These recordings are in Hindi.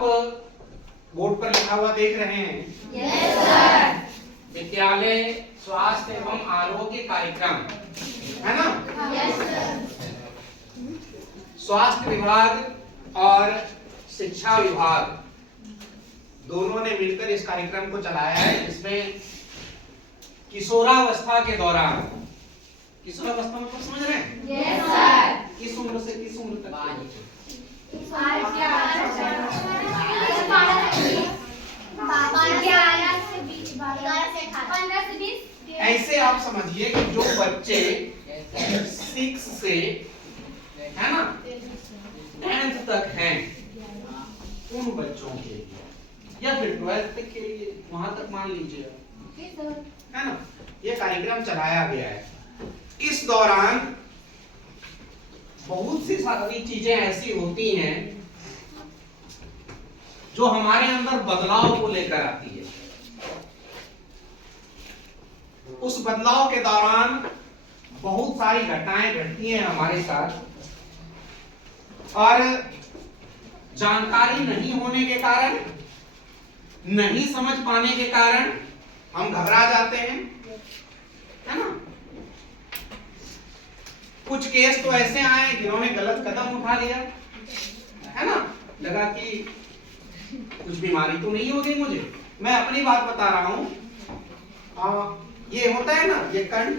बोर्ड पर लिखा हुआ देख रहे हैं? Yes sir. विद्यालय स्वास्थ्य एवं आरोग्य कार्यक्रम, है ना? Yes sir. स्वास्थ्य विभाग और शिक्षा विभाग दोनों ने मिलकर इस कार्यक्रम को चलाया है, जिसमें किशोरावस्था के दौरान, किशोरावस्था मतलब समझ रहे हैं? Yes sir. किस उम्र से किस उम्र तक? 15 से 20। ऐसे आप समझिए कि जो बच्चे 6 से, है ना, 10th तक हैं, उन बच्चों के लिए या फिर 12th तक के लिए, वहां तक मान लीजिए, है ना, ये कार्यक्रम चलाया गया है। इस दौरान बहुत सी सारी चीजें ऐसी होती हैं जो हमारे अंदर बदलाव को लेकर आती है। उस बदलाव के दौरान बहुत सारी घटनाएं घटती हैं हमारे साथ, और जानकारी नहीं होने के कारण, नहीं समझ पाने के कारण हम घबरा जाते हैं, है ना। कुछ केस तो ऐसे आए जिन्होंने गलत कदम उठा लिया, है ना, लगा कि कुछ बीमारी तो नहीं हो गई मुझे। मैं अपनी बात बता रहा हूं, ये होता है ना, ये कंठ,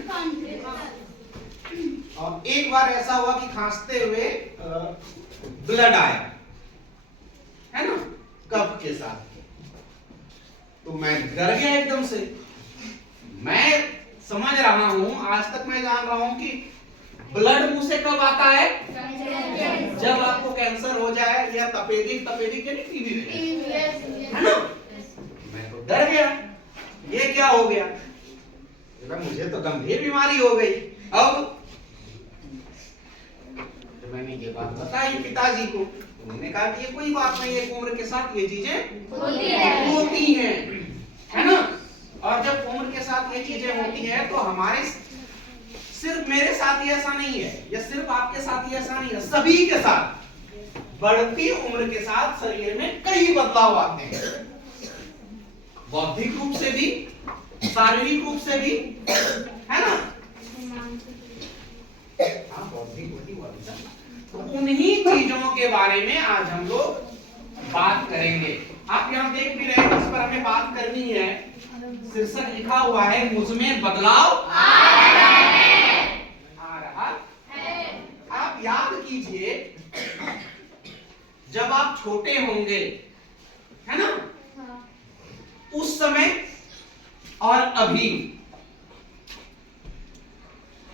और एक बार ऐसा हुआ कि खांसते हुए ब्लड आया, है ना, कफ के साथ। तो मैं डर गया एकदम से। मैं समझ रहा हूं, आज तक मैं जान रहा हूं कि ब्लड मुंह से कब आता है? जब आपको कैंसर हो जाए या तपेदिक यानी टीबी, है ना। मैं तो डर गया, ये क्या हो गया, मुझे तो गंभीर बीमारी हो गई। अब तो मैंने ये बात बताई पिताजी को, उन्होंने कहा कि ये कोई बात नहीं, एक उम्र के साथ ये चीजें होती हैं, है ना। और जब उम्र के साथ ये चीजें होती हैं तो हमारे, सिर्फ मेरे साथ ही ऐसा नहीं है, या सिर्फ आपके साथ ही ऐसा नहीं है, सभी के साथ बढ़ती उम्र के साथ शरीर में कई बदलाव आते हैं, बौद्धिक रूप से भी, शारीरिक रूप से भी, है ना। हाँ, बौद्धिक तो उन्हीं चीजों के बारे में आज हम लोग बात करेंगे। आप यहाँ देख भी रहे हैं, इस पर हमें बात करनी है। शीर्षक लिखा हुआ है, मुझमें बदलाव आ रहा है। आप याद कीजिए, जब आप छोटे होंगे, है ना, उस समय और अभी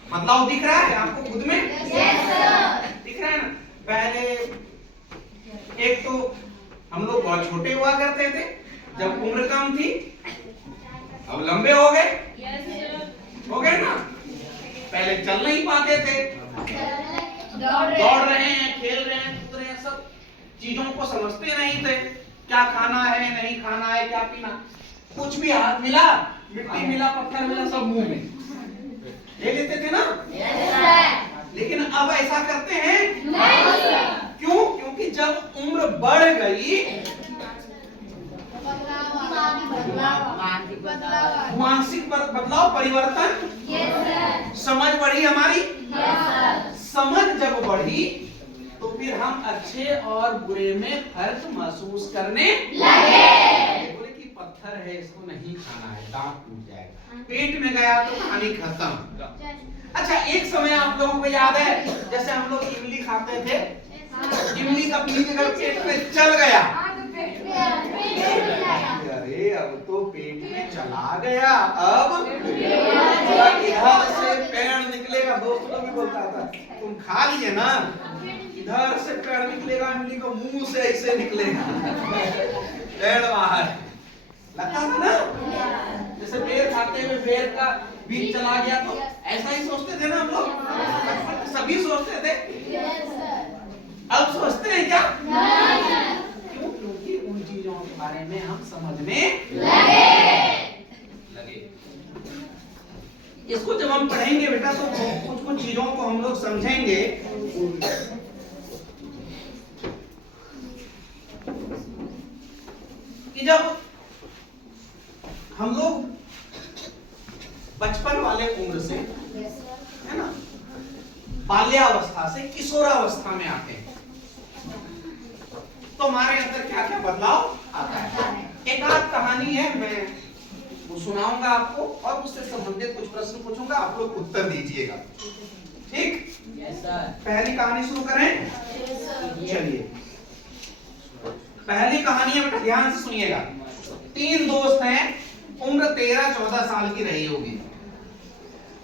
बदलाव दिख रहा है आपको खुद में? दिख रहा है ना। पहले एक तो हम लोग बहुत छोटे हुआ करते थे जब उम्र कम थी, अब लंबे हो गए, ना। पहले चल नहीं पाते थे, दौड़ रहे हैं, खेल रहे हैं, कूद रहे हैं, सब चीजों को समझते नहीं थे, क्या खाना है, नहीं खाना है, क्या पीना। कुछ भी हाथ मिला, मिट्टी मिला, पत्थर मिला, सब मुंह में ले लेते थे ना। लेकिन अब ऐसा करते हैं नहीं। क्यों? क्योंकि जब उम्र बढ़ गई, मानसिक बदलाव, परिवर्तन, समझ बढ़ी हमारी। समझ जब बढ़ी तो फिर हम अच्छे और बुरे में फर्क महसूस करने लगे। बोले कि पत्थर है, इसको नहीं खाना है, दांत टूट जाएगा। पेट में गया तो कहानी खत्म। अच्छा, एक समय आप लोगों को याद है, जैसे हम लोग इमली खाते थे, इमली का बीज अगर पेट में चल गया, अरे अब तो पेट में चला गया, अब इधर से पेड़ निकलेगा। दोस्त लोग भी बोलता था, तुम खा लिए ना, इधर से पेड़ निकलेगा, इमली को मुंह से ऐसे निकलेगा, पेड़ बाहर लगता था ना। जैसे बेर खाते हुए बेर का बीज चला गया, तो ऐसा ही सोचते थे ना हम लोग, सभी सोचते थे। अब सोचते हैं क्या? क्यों? क्योंकि उन चीजों के बारे में हम समझने लगे। इसको जब हम पढ़ेंगे बेटा, तो कुछ कुछ चीजों को हम लोग समझेंगे। कि जब हम लोग बचपन वाले उम्र से, है ना, बाल्यावस्था से किशोरावस्था में आते हैं तो हमारे अंदर क्या क्या बदलाव आता है। एक आध कहानी है, मैं वो सुनाऊंगा आपको और उससे संबंधित कुछ प्रश्न पूछूंगा, आप लोग उत्तर दीजिएगा, ठीक? पहली कहानी शुरू करें। चलिए, पहली कहानी है, बेटा ध्यान से सुनिएगा। 3 दोस्त हैं, उम्र 13-14 साल की रही होगी।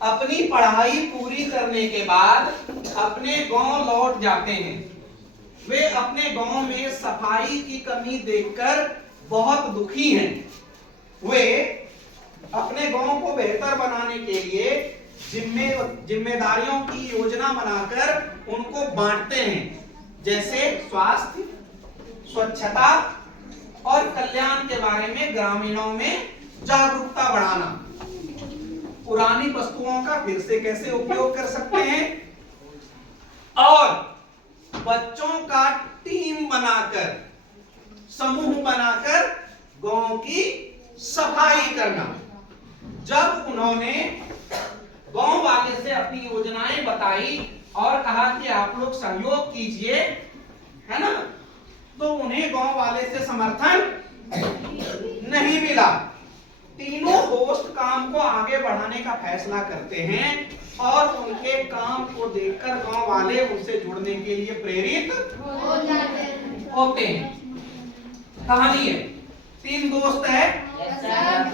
अपनी पढ़ाई पूरी करने के बाद अपने गांव लौट जाते हैं। वे अपने गांव में सफाई की कमी देखकर बहुत दुखी हैं। वे अपने गांव को बेहतर बनाने के लिए जिम्मेदारियों की योजना बनाकर उनको बांटते हैं, जैसे स्वास्थ्य, स्वच्छता और कल्याण के बारे में ग्रामीणों में जागरूकता बढ़ाना, पुरानी वस्तुओं का फिर से कैसे उपयोग कर सकते हैं और बच्चों का टीम बनाकर, समूह बनाकर गांव की सफाई करना। जब उन्होंने गांव वाले से अपनी योजनाएं बताई और कहा कि आप लोग सहयोग कीजिए, है ना, तो उन्हें गांव वाले से समर्थन नहीं मिला। तीनों दोस्त काम को आगे बढ़ाने का फैसला करते हैं और उनके काम को देखकर गांव वाले उनसे जुड़ने के लिए प्रेरित होते हैं। कहानी है, 3 दोस्त है,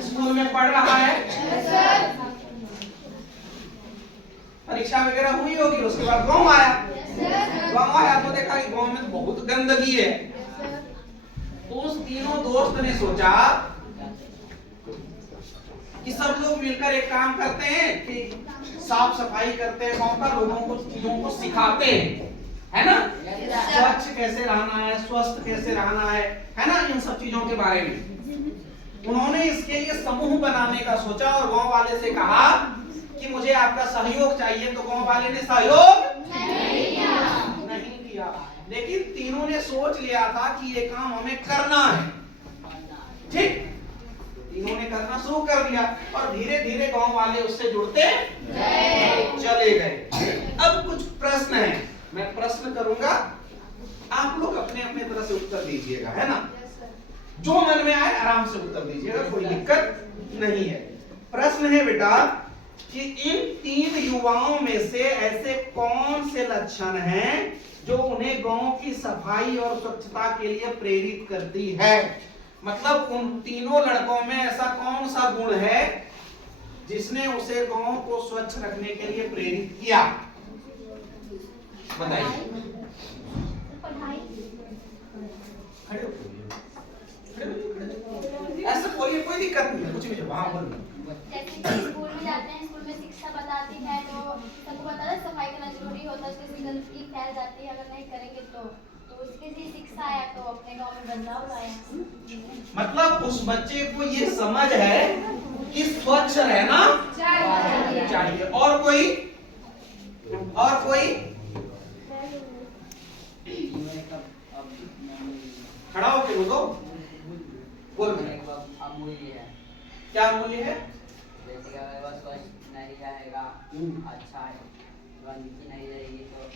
स्कूल में पढ़ रहा है, परीक्षा वगैरह हुई होगी, उसके बाद गांव आया तो देखा कि गांव में तो बहुत गंदगी है। तो उस तीनों दोस्त ने सोचा कि सब लोग मिलकर एक काम करते हैं कि साफ सफाई करते हैं, गांव का लोगों को चीजों को सिखाते हैं, है ना, स्वच्छ कैसे रहना है, स्वस्थ कैसे रहना है ना, इन सब चीजों के बारे में उन्होंने इसके लिए समूह बनाने का सोचा और गांव वाले से कहा कि मुझे आपका सहयोग चाहिए। तो गांव वाले ने सहयोग नहीं किया, लेकिन तीनों ने सोच लिया था कि ये काम हमें करना है, ठीक? इन्होंने करना शुरू कर दिया और धीरे धीरे गांव वाले उससे जुड़ते चले गए। अब कुछ प्रश्न हैं, मैं प्रश्न करूंगा, आप लोग अपने अपने तरह से उत्तर दीजिएगा, है ना, जो मन में आए आराम से उत्तर दीजिएगा, कोई दिक्कत नहीं है। प्रश्न है बेटा कि इन 3 युवाओं में से ऐसे कौन से लक्षण हैं जो उन्हें गांव की सफाई और स्वच्छता के लिए प्रेरित करती है। मतलब उन तीनों लड़कों में ऐसा कौन सा गुण है जिसने उसे गांव को स्वच्छ रखने के लिए प्रेरित किया, बताइए। ऐसा बोलिए, कोई दिक्कत नहीं है, कुछ भी वहां बोलिए। स्कूल में जाते हैं, स्कूल में शिक्षा बताती है तो सबको पता है सफाई करना जरूरी होता है, उससे गंदगी फैल जाती है, अगर नहीं करेंगे तो उसके लिए शिक्षा आया तो अपने गांव में बदलाव लाया। मतलब उस बच्चे को ये समझ है कि स्वच्छ रहना चाहिए। और कोई खड़ा होके बोलो, बोल। अमूल्य है। क्या अमूल्य है? जैसे अगर वह स्वच्छ नहीं रहेगा, अच्छा है, गंदगी नहीं रहेगी तो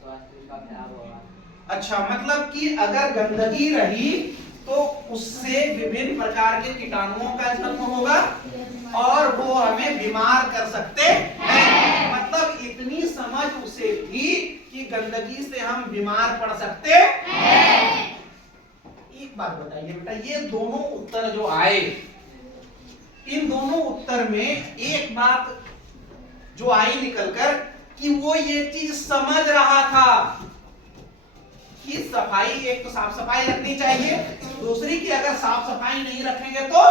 स्वास्थ्य उसका खराब होगा। अच्छा, मतलब कि अगर गंदगी रही तो उससे विभिन्न प्रकार के कीटाणुओं का जन्म होगा और वो हमें बीमार कर सकते हैं। मतलब इतनी समझ उसे थी कि गंदगी से हम बीमार पड़ सकते हैं। एक बात बताइए बेटा, ये दोनों उत्तर जो आए, इन दोनों उत्तर में एक बात जो आई निकलकर कि वो ये चीज समझ रहा था कि सफाई, एक तो साफ सफाई रखनी चाहिए, दूसरी कि अगर साफ सफाई नहीं रखेंगे तो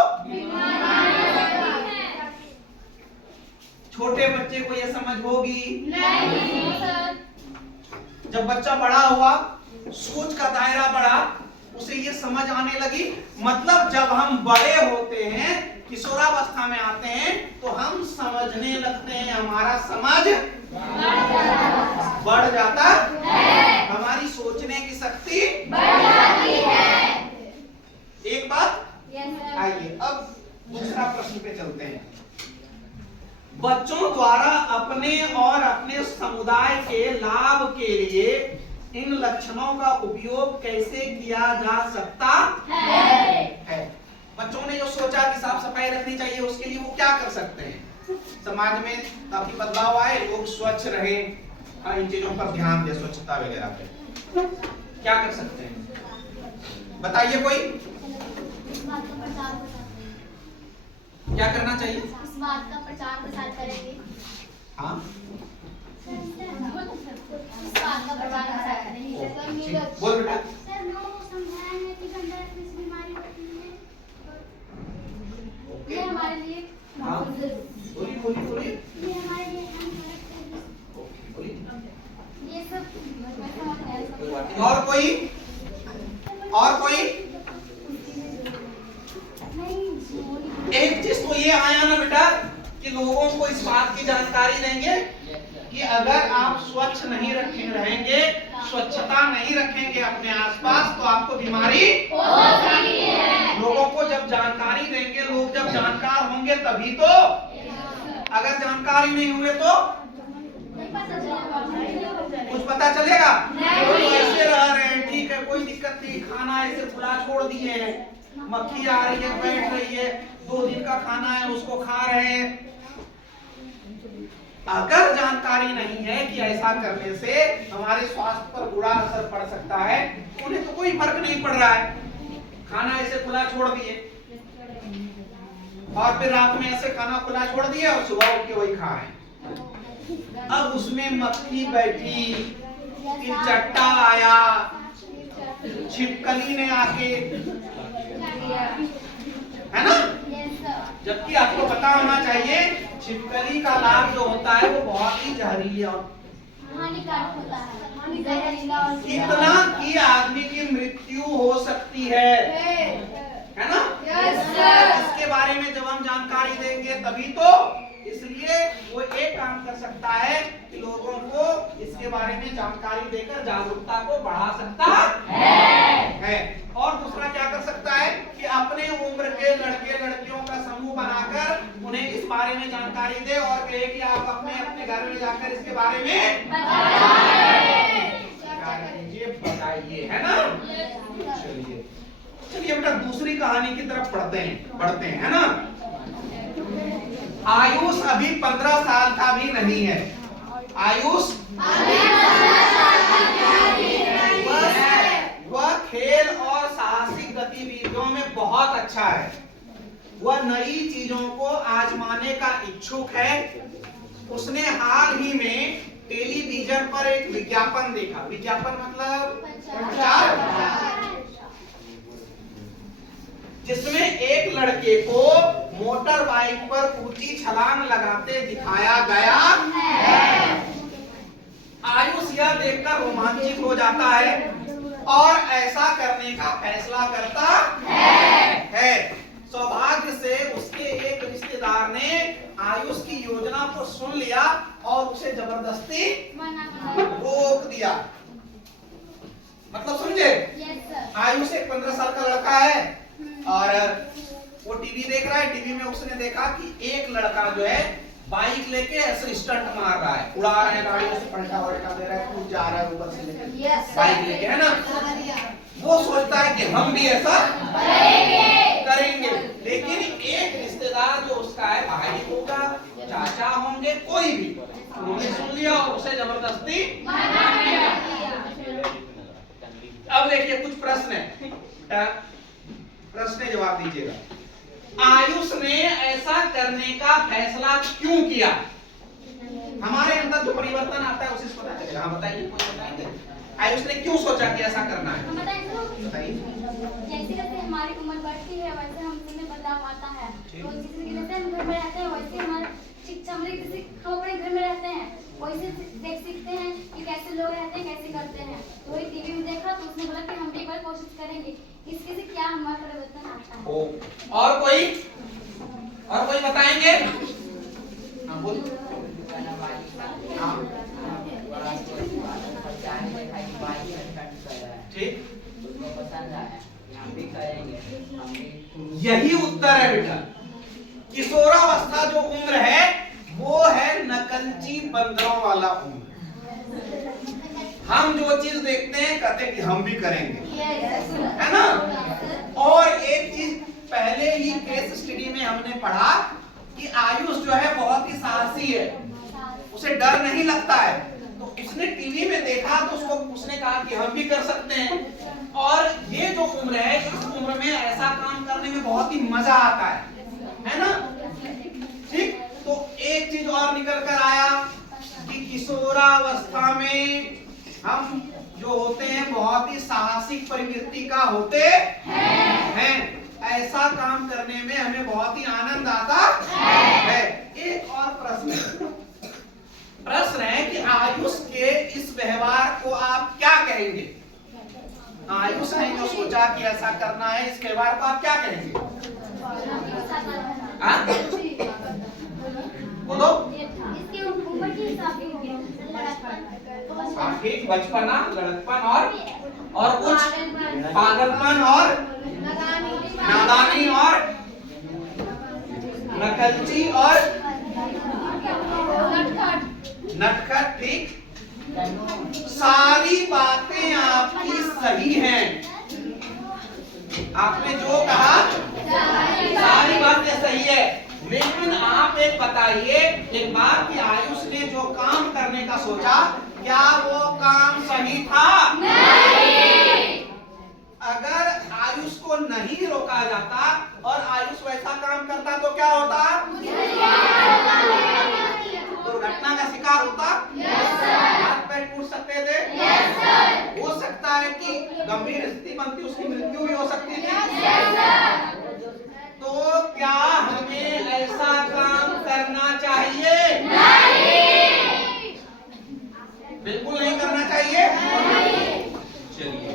छोटे बच्चे को यह समझ होगी नहीं। जब बच्चा बड़ा हुआ, सोच का दायरा बढ़ा, उसे ये समझ आने लगी। मतलब जब हम बड़े होते हैं, किशोरावस्था में आते हैं, तो हम समझने लगते हैं, हमारा समझ बढ़ जाता है, हमारी सोचने की शक्ति बढ़ जाती है। एक बात बच्चों द्वारा अपने और अपने समुदाय के लाभ के लिए इन लक्षणों का उपयोग कैसे किया जा सकता है। बच्चों ने जो सोचा कि साफ सफाई रखनी चाहिए, उसके लिए वो क्या कर सकते हैं? समाज में काफी बदलाव आए, लोग स्वच्छ रहे, इन चीजों पर ध्यान दे, स्वच्छता वगैरह पे क्या कर सकते हैं? बताइए कोई, इस बात का प्रचार प्रसार क्या करना चाहिए? इस बात का प्रचार प्रसार करेंगे। हाँ, इस बात का प्रचार प्रसार करेंगे। बोल बेटा। सर लोगों को समझाएंगे कि गंदा रखने से बीमारी होती है, ये हमारे लिए हाँ, बोलिए बोलिए बोलिए। ये हमारे लिए हानिकारक है। बोलिए। ये सब मैं समझ नहीं कोई आ बात नहीं। और कोई? और कोई? एक चीज तो ये आया ना बेटा कि लोगों को इस बात की जानकारी देंगे कि अगर आप स्वच्छ नहीं रहेंगे, स्वच्छता नहीं रखेंगे अपने आसपास, तो आपको बीमारी हो सकती है। लोगों को जब जानकारी देंगे, लोग जब जानकार होंगे तभी तो, अगर जानकारी नहीं हुए तो कुछ पता चलेगा नहीं। ऐसे रह रहे हैं, ठीक है, कोई दिक्कत नहीं, खाना ऐसे खुला छोड़ दिए हैं, मक्खी आ रही है, बैठ रही है, 2 दिन का खाना है उसको खा रहे हैं। अगर जानकारी नहीं है कि ऐसा करने से हमारे स्वास्थ्य पर बुरा असर पड़ सकता है, उन्हें तो कोई फर्क नहीं पड़ रहा है, खाना ऐसे खुला छोड़ दिए और फिर रात में ऐसे खाना खुला छोड़ दिया और सुबह उठ के वही खा रहे हैं। अब उसमें मक्खी बैठी, फिर चट्टा आया, छिपकली ने आके, है ना? जबकि आपको पता होना चाहिए छिपकली का लाभ जो होता है वो बहुत ही जहरीला हानिकारक होता है, इतना कि आदमी की मृत्यु हो सकती है ना? इसके बारे में जब हम जानकारी देंगे तभी तो, इसलिए वो एक काम कर सकता है कि लोगों को इसके बारे में जानकारी देकर जागरूकता को बढ़ा सकता है। और दूसरा क्या कर सकता है कि अपने उम्र के लड़के लड़कियों का समूह बनाकर उन्हें इस बारे में जानकारी दे और कहे कि आप अपने अपने घर में जाकर इसके बारे में बताइए, है ना? चलिए चलिए बेटा दूसरी कहानी की तरफ बढ़ते हैं, है ना? आयुष अभी 15 साल का भी नहीं है। आयुष वह खेल और साहसिक गतिविधियों में बहुत अच्छा है, वह नई चीजों को आजमाने का इच्छुक है। उसने हाल ही में टेलीविजन पर एक विज्ञापन देखा। विज्ञापन मतलब प्रचार, जिसमें एक लड़के को मोटर बाइक पर ऊंची छलांग लगाते दिखाया गया है। आयुष यह देखकर रोमांचित हो जाता है और ऐसा करने का फैसला करता है। सौभाग्य से उसके एक रिश्तेदार ने आयुष की योजना को सुन लिया और उसे जबरदस्ती रोक दिया। मतलब समझे? आयुष एक 15 साल का लड़का है और वो टीवी देख रहा है। टीवी में उसने देखा कि एक लड़का जो है बाइक लेके ऐसे स्टंट मार रहा है, उड़ा रहा है, गाड़ी से पलटा वलटा दे रहा है, कूद जा रहा है ऊपर से लेके बाइक लेके, है ना? वो सोचता है कि हम भी ऐसा करेंगे। लेकिन एक रिश्तेदार जो उसका है, भाई होगा, चाचा होंगे, कोई भी, उन्होंने सुन लिया और उसे जबरदस्ती। अब देखिए कुछ प्रश्न है, प्रश्न जवाब दीजिएगा। आयुष ने ऐसा करने का फैसला क्यों किया? हमारे अंदर जो परिवर्तन आता है उसे पता चलेगा। हाँ बताइए, कोई बताएंगे आयुष ने क्यों सोचा कि ऐसा करना है? बताइए। जैसे जैसे हमारी उम्र बढ़ती है वैसे हम में बदलाव आता है। तो जैसे हम घर में रहते हैं वैसे हमारे शिक्षा हम अपने घर में रहते हैं वैसे देख सीखते हैं कि कैसे लोग रहते हैं, कैसे करते हैं। तो वही टीवी में देखा तो उसने बोला कि हम भी एक बार कोशिश करेंगे इसके से क्या हमारा परिवर्तन आता है। और कोई बताएंगे? हाँ बोल। ठीक, यही उत्तर है बेटा। किशोरावस्था जो उम्र है वो है नकलची बंदरों वाला उम्र। हम जो चीज देखते हैं कहते हैं कि हम भी करेंगे, है ना। और एक चीज पहले ही केस स्टडी में हमने पढ़ा कि आयुष जो है बहुत ही साहसी है, उसे डर नहीं लगता है। तो उसने टीवी में देखा तो उसने कहा कि हम भी कर सकते हैं। और ये जो उम्र है, इस उम्र में ऐसा काम करने में बहुत ही मजा आता है ना। ठीक, तो एक चीज और निकल कर आया कि किशोरावस्था में हम जो होते हैं बहुत ही साहसिक प्रवृत्ति का होते हैं। ऐसा काम करने में हमें बहुत ही आनंद आता है। एक और प्रश्न है कि आयुष के इस व्यवहार को आप क्या कहेंगे? आयुष ने जो सोचा कि ऐसा करना है, इस व्यवहार को आप क्या कहेंगे? बोलो। इसके उम्र के हिसाब से ठीक, बचपना, लड़कपन और कुछ पागलपन और नादानी और नकलची और नटखट। ठीक, सारी बातें आपकी सही हैं। आपने जो कहा सारी बातें सही है, लेकिन आप एक बताइए एक बात कि आयुष ने जो काम करने का सोचा, क्या वो काम सही था? नहीं। अगर आयुष को नहीं रोका जाता और आयुष वैसा काम करता तो क्या होता? दुर्घटना का शिकार होता, हाथ पैर टूट सकते थे, हो सकता है कि गंभीर स्थिति बनती, उसकी मृत्यु भी हो सकती थी। तो क्या हमें ऐसा काम करना चाहिए? नहीं। बिल्कुल नहीं करना चाहिए। चलिए,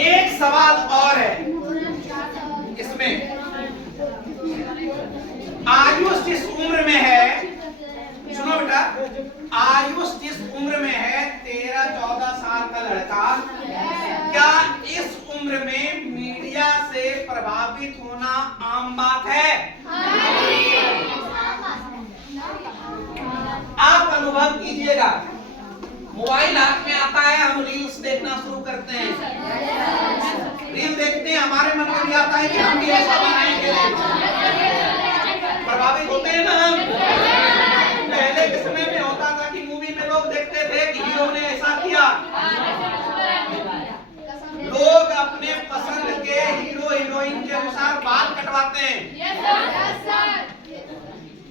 एक सवाल और है इसमें। आयुष जिस उम्र में है, सुनो बेटा, आयुष जिस उम्र में है 13-14 साल का लड़का, क्या इस उम्र में मीडिया से प्रभावित होना आम बात है? आप अनुभव कीजिएगा, मोबाइल हाथ में आता है, हम रील्स देखना शुरू करते हैं, रील देखते हैं, हमारे मन में भी आता है कि हम भी ऐसा बनाएंगे। प्रभावित होते हैं ना हम। पहले के समय में होता था कि मूवी में लोग देखते थे कि हीरो ने ऐसा किया, लोग अपने पसंद के हीरो हीरोइन के अनुसार बाल कटवाते हैं।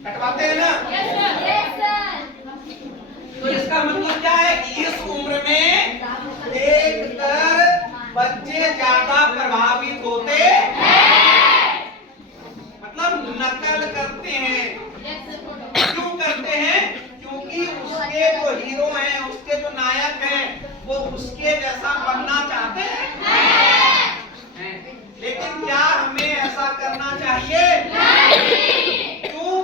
कटवाते हैं ना। तो इसका मतलब क्या है कि इस उम्र में देखकर बच्चे ज्यादा प्रभावित होते हैं, मतलब नकल करते हैं। क्यों करते हैं? क्योंकि उसके जो हीरो हैं, उसके जो नायक हैं, वो उसके जैसा बनना चाहते हैं। लेकिन क्या हमें ऐसा करना चाहिए? नहीं। क्यों?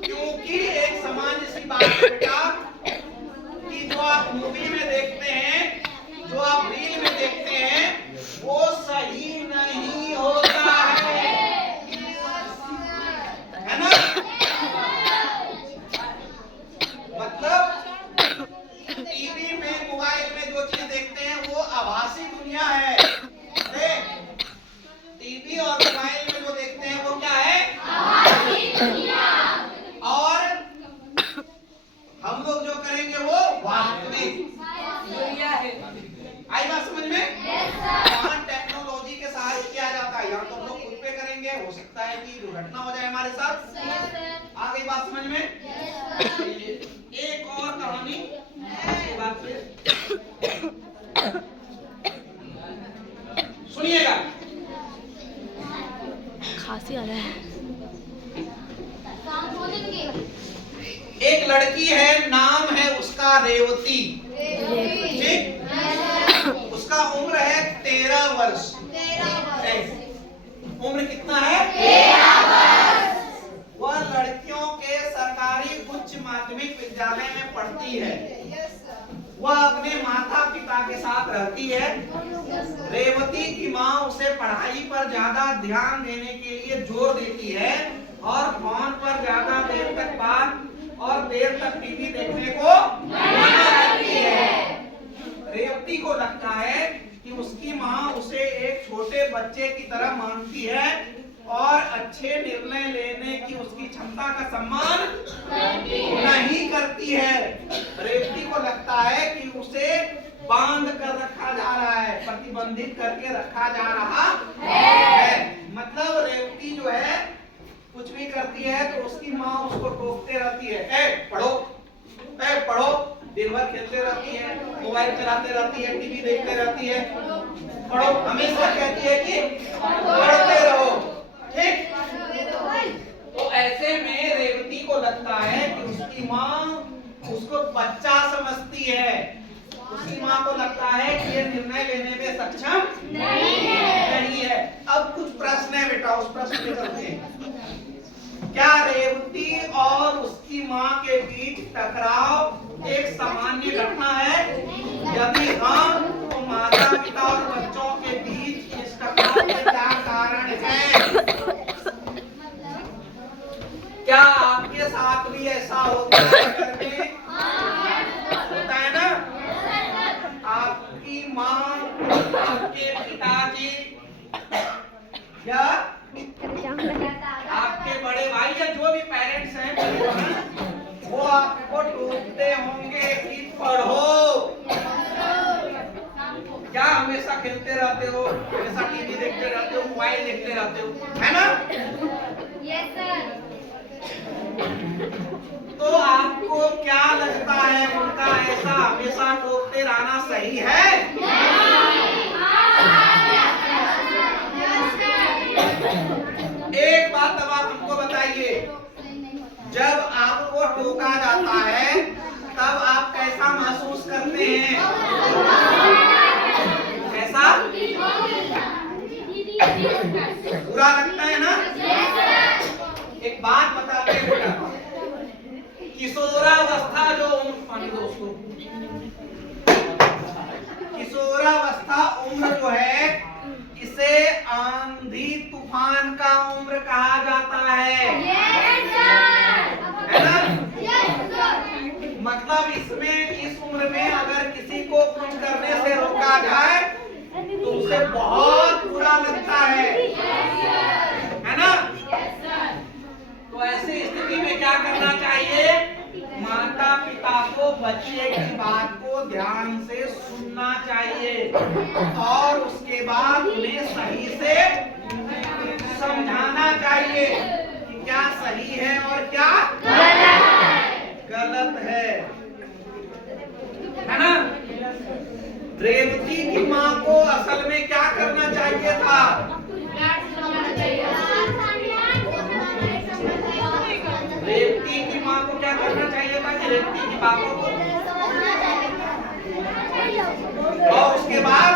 क्योंकि एक सामान्य सी बात है बेटा कि जो आप मूवी में देखते हैं, जो आप रील में देखते हैं, वो सही नहीं होता है ना। मतलब टीवी में, मोबाइल में जो चीज देखते हैं वो आभासी दुनिया है। टीवी और मोबाइल में जो देखते हैं वो क्या है? आभासी दुनिया। और हम लोग जो करेंगे वो वास्तविक दुनिया है। आई बात समझ में? यहाँ टेक्नोलॉजी के सहारे किया जाता है, यहाँ तो हम लोग खुद पे करेंगे, हो सकता है कि दुर्घटना हो जाए हमारे साथ। आ गई बात समझ में? एक और कहानी इसके बाद फिर सुनिएगा। खांसी आ रहा है। एक लड़की है, नाम है उसका रेवती। ठीक, उसका उम्र है 13 वर्ष। उम्र कितना है? 13 वर्ष। वह लड़कियों के सरकारी कहती है रेवती की माँ उसे पढ़ाई पर ज्यादा ध्यान देने के लिए जोर देती है और फोन पर ज्यादा देर तक बात और देर तक टीवी देखने को मना करती है। रेवती को लगता है कि उसकी माँ उसे एक छोटे बच्चे की तरह मानती है और अच्छे निर्णय लेने की उसकी क्षमता का सम्मान नहीं करती है। रेवती को लगता है कि उसे बांध कर रखा जा रहा है, प्रतिबंधित करके रखा जा रहा है। मतलब रेवती जो है कुछ भी करती है तो उसकी माँ उसको टोकते रहती है, ए पढ़ो, दिन भर खेलते रहती है, मोबाइल चलाते रहती है, टीवी देखते रहती है, पढ़ो, हमेशा कहती है कि पढ़ते रहो, ठीक। तो ऐसे में रेवती को लगता है कि उसकी माँ उसको बच्चा समझती है। उसकी माँ को लगता है कि ये निर्णय लेने में सक्षम नहीं है। अब कुछ प्रश्न है बेटा, उस प्रश्न के करते हैं। क्या रेवती और उसकी माँ के बीच टकराव एक सामान्य घटना है? यदि हाँ, तो माता पिता और बच्चों के बीच इस टकराव के क्या कारण है? क्या आपके साथ भी ऐसा होता है घर में? होता है ना? आपकी माँ, आपके पिताजी या आपके बड़े भाई या जो भी पेरेंट्स हैं वो आपको टोकते होंगे कि पढ़ो, क्या हमेशा खेलते रहते हो, हमेशा टीवी देखते रहते हो, मोबाइल देखते रहते हो, है ना? Yes sir. तो आपको क्या लगता है उनका ऐसा हमेशा टोकते रहना सही है? एक बात अब आप हमको बताइए, जब आपको टोका जाता है तब आप कैसा महसूस करते हैं? कैसा? बुरा लगता है ना? एक बात बताते हैं बेटा, किशोरावस्था जो दोस्तों, किशोरावस्था उम्र जो है इसे आंधी तूफान का उम्र कहा जाता है। है ना? मतलब इसमें, इस उम्र में अगर किसी को कुछ करने से रोका जाए तो उसे बहुत बुरा लगता है ना? तो ऐसी स्थिति में क्या करना चाहिए? माता पिता को बच्चे की बात को ध्यान से सुनना चाहिए और उसके बाद उन्हें सही से समझाना चाहिए कि क्या सही है और क्या गलत है ना? रेवती की माँ को असल में क्या करना चाहिए था? रेवती की माँ को क्या करना चाहिए था कि रेवती की बातों को, और उसके बाद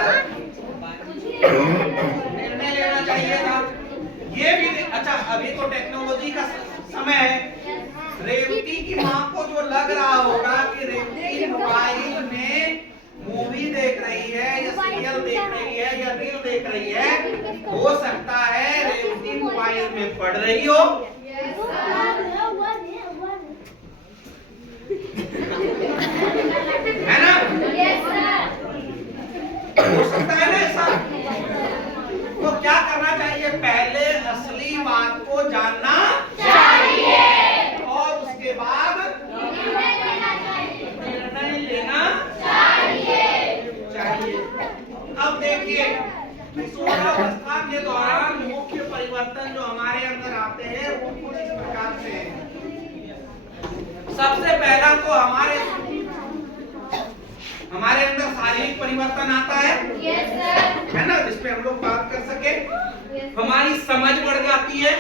निर्णय लेना चाहिए था। ये भी अच्छा, अभी तो टेक्नोलॉजी का समय है। रेवती की माँ को जो लग रहा होगा कि रेवती मोबाइल में मूवी देख रही है या सीरियल देख रही है या रील देख रही है, हो सकता है रेवती मोबाइल में पढ़ रही हो, है ना? हो सकता है ना ऐसा? तो क्या करना चाहिए? पहले असली बात को जानना चाहिए और उसके बाद निर्णय लेना चाहिए। अब देखिए, किशोरावस्था के दौरान मुख्य परिवर्तन जो हमारे अंदर आते हैं वो कुछ इस प्रकार से हैं। सबसे पहला तो हमारे अंदर शारीरिक परिवर्तन आता है, है ना, जिसपे हम लोग बात कर सके। हमारी समझ बढ़ जाती है,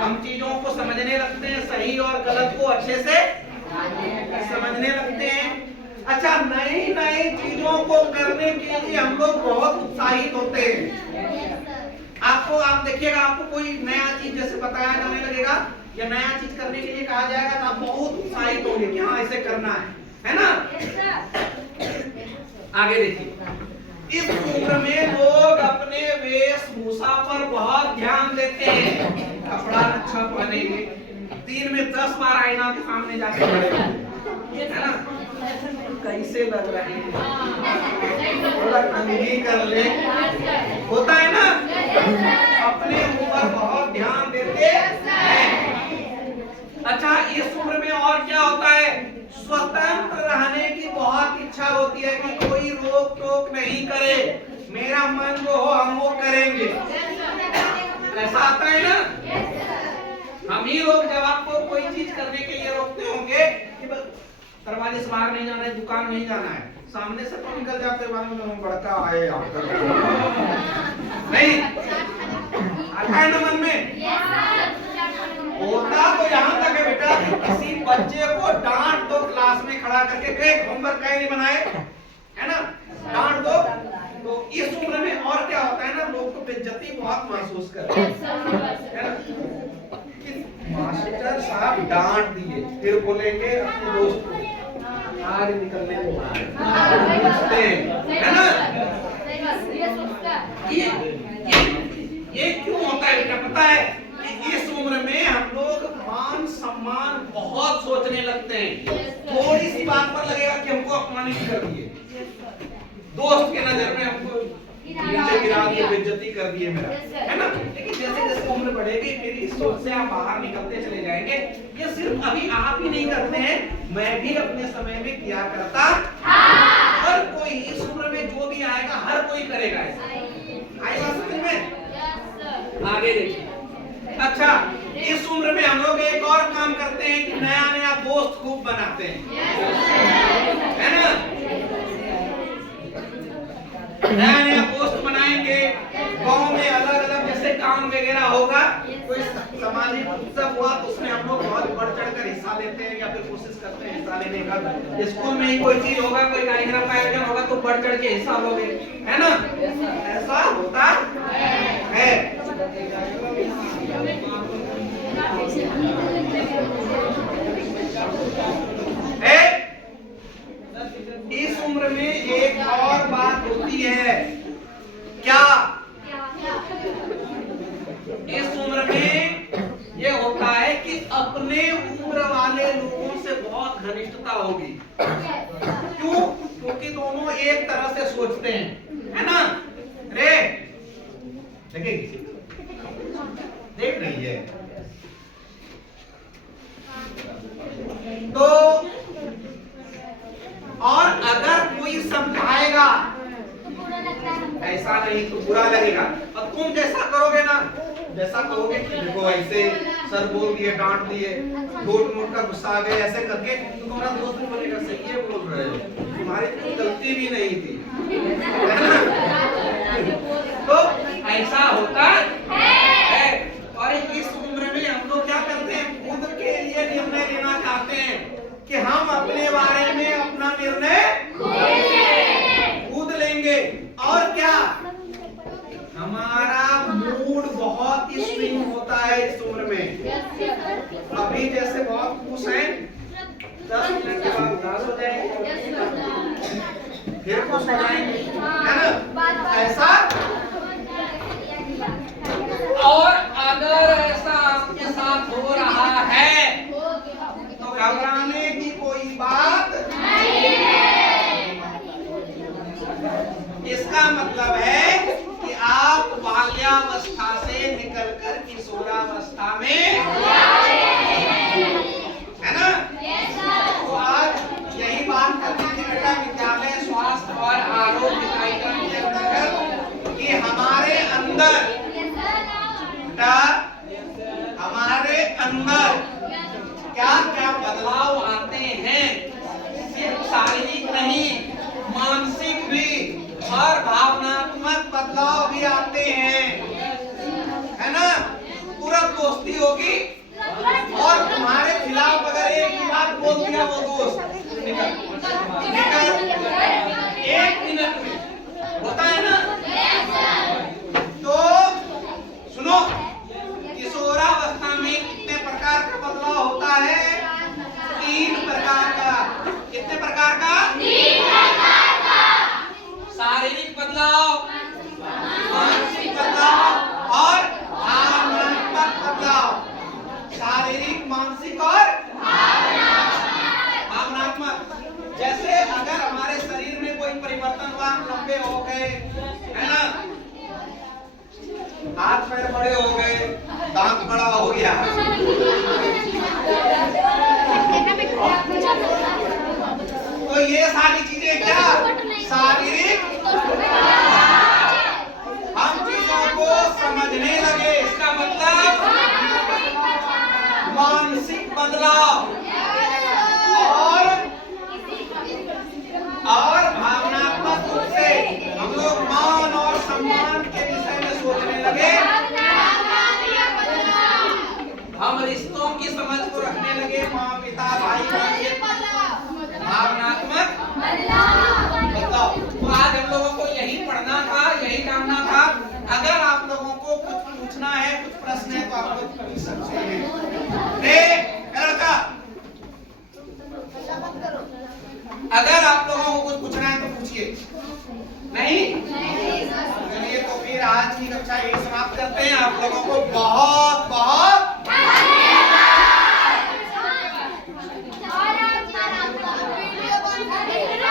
हम चीजों को समझने लगते हैं, सही और गलत को अच्छे से समझने लगते हैं। अच्छा, नई नई चीजों को करने के लिए हम लोग बहुत उत्साहित होते हैं। आप देखिएगा, आपको कोई नया चीज जैसे बताया जाने लगेगा या नया चीज करने के लिए कहा जाएगा तो आप बहुत उत्साहित होंगे कि हाँ ऐसे करना है ना? आगे देखिए, इस उम्र में लोग अपने वेशभूषा पर बहुत ध्यान देते हैं। कपड़ा अच्छा पहनेंगे, दिन में 10 बार आईना के सामने जाके खड़े है ना, कैसे लग रहे हैं, थोड़ा कंघी कर ले, होता है ना, अपने ऊपर बहुत ध्यान देते हैं। अच्छा, इस उम्र में और क्या होता है, स्वतंत्र रहने की बहुत इच्छा होती है कि कोई रोक टोक नहीं करे, मेरा मन जो हो हम वो करेंगे, ऐसा आता है ना। हम ही लोग जब आपको कोई चीज करने के लिए रोकते होंगे कि दरवाजे से बाहर नहीं जाना है, दुकान नहीं जाना है, सामने से तो निकल जाते हैं, बड़का आए नहीं आता है ना मन में, होता तो यहाँ तक है बेटा, किसी बच्चे को डांट दो क्लास में खड़ा करके, कहे होमवर्क कहीं नहीं बनाए, है ना, डांट दो। तो इस उम्र में और क्या होता है ना, लोग तो बेइज्जती बहुत महसूस करते हैं, मास्टर साहब डांट दिए, फिर बोलेंगे अपने दोस्त को आज निकलने को है ना। ये क्यों होता है बेटा, पता है, इस उम्र में हम लोग मान सम्मान बहुत सोचने लगते हैं, थोड़ी सी बात पर लगेगा कि हमको अपमानित कर दिए, दोस्त के नजर में हमको नीचे गिरा दिए, बेइज्जती कर दिए मेरा, है ना। लेकिन जैसे जैसे उम्र बढ़ेगी फिर इस सोच से आप बाहर निकलते चले जाएंगे। ये सिर्फ अभी आप ही नहीं करते हैं, मैं भी अपने समय में किया करता, हर कोई इस उम्र में जो भी आएगा हर कोई करेगा, आएगा समझ में। आगे देखिए, अच्छा, इस उम्र में हम लोग एक और काम करते हैं कि नया नया दोस्त खूब बनाते हैं, है ना, नया नया दोस्त बनाएंगे, गांव में अलग अलग जैसे काम वगैरह होगा, कोई सामाजिक उत्सव हुआ तो उसमें हम लोग बहुत बढ़ चढ़कर हिस्सा लेते हैं या फिर कोशिश करते हैं हिस्सा लेने का। स्कूल में ही कोई चीज होगा, कोई कार्यक्रम का आयोजन होगा तो बढ़ चढ़ के हिस्सा लोगे, है ना, ऐसा होता है। इस उम्र में एक और बात होती है, क्या, इस उम्र में ये होता है कि अपने उम्र वाले लोगों से बहुत घनिष्ठता होगी। क्यों? क्योंकि दोनों एक तरह से सोचते हैं, है ना। रे देखिए, देख रही है तो, और अगर कोई समझाएगा ऐसा नहीं तो बुरा लगेगा, और तुम जैसा करोगे ना, जैसा कहोगे कि देखो ऐसे सर बोल दिए, डांट दिए, झूठ मूठ का गुस्सा आ गया ऐसे करके, तो तुम्हारा दोस्त भी बोलेगा सही है बोल रहे हो, तुम्हारी कोई गलती भी नहीं थी, है ना। तो ऐसा होता है। और इस उम्र में हम लोग क्या करते हैं, खुद के लिए निर्णय लेना चाहते हैं कि हम अपने बारे में अपना निर्णय खुद लेंगे। और क्या, हमारा मूड बहुत ही स्विंग होता है इस उम्र में। अभी जैसे बहुत खुश हैं, 10 मिनट के बाद उदास हो जाएंगे, फिर खुश हो जाएंगे, है ना, ऐसा। और अगर ऐसा आपके साथ हो रहा है तो घबराने की कोई बात नहीं है। इसका मतलब है कि आप बाल्यावस्था से निकलकर किशोरावस्था में, है ना। तो आज यही बात करनी थी बेटा, विद्यालय स्वास्थ्य और आरोग्य कार्यक्रम के अंतर्गत कि हमारे अंदर हमारे अंदर क्या क्या बदलाव आते हैं, सिर्फ शारीरिक नहीं मानसिक भी और भावनात्मक बदलाव भी आते हैं, है ना। तुरंत दोस्ती होगी और तुम्हारे खिलाफ अगर एक बात बोल दिया वो दोस्त निकल 1 मिनट में, होता है ना। तो सुनो, किशोरावस्था में कितने प्रकार का बदलाव होता है, 3 प्रकार का। कितने प्रकार का? 3 प्रकार का। शारीरिक बदलाव, मानसिक बदलाव और भावनात्मक बदलाव। शारीरिक, मानसिक और भावनात्मक। जैसे अगर हमारे शरीर में कोई परिवर्तन हुआ, हम लंबे हो गए, है ना, हाथ पैर बड़े हो गए, दांत बड़ा हो गया, तो ये सारी चीजें क्या शारीरिक, हम चीजों को समझने लगे, इसका मतलब मानसिक बदलाव और भावनात्मक रूप से हम लोग मान और सम्मान के विषय में सोचने लगे, हम रिश्तों की समझ को रखने लगे, माँ पिता भाई बहन, भावनात्मक बदलाव। तो आज हम लोगों को यही पढ़ना था, यही जानना था। अगर आप लोगों को कुछ पूछना है, कुछ प्रश्न है, तो आप लोग पूछ सकते हैं। लड़का, अगर आप लोगों को कुछ पूछना है तो पूछिए। नहीं? चलिए तो फिर आज की कक्षा यही समाप्त करते हैं। आप लोगों को बहुत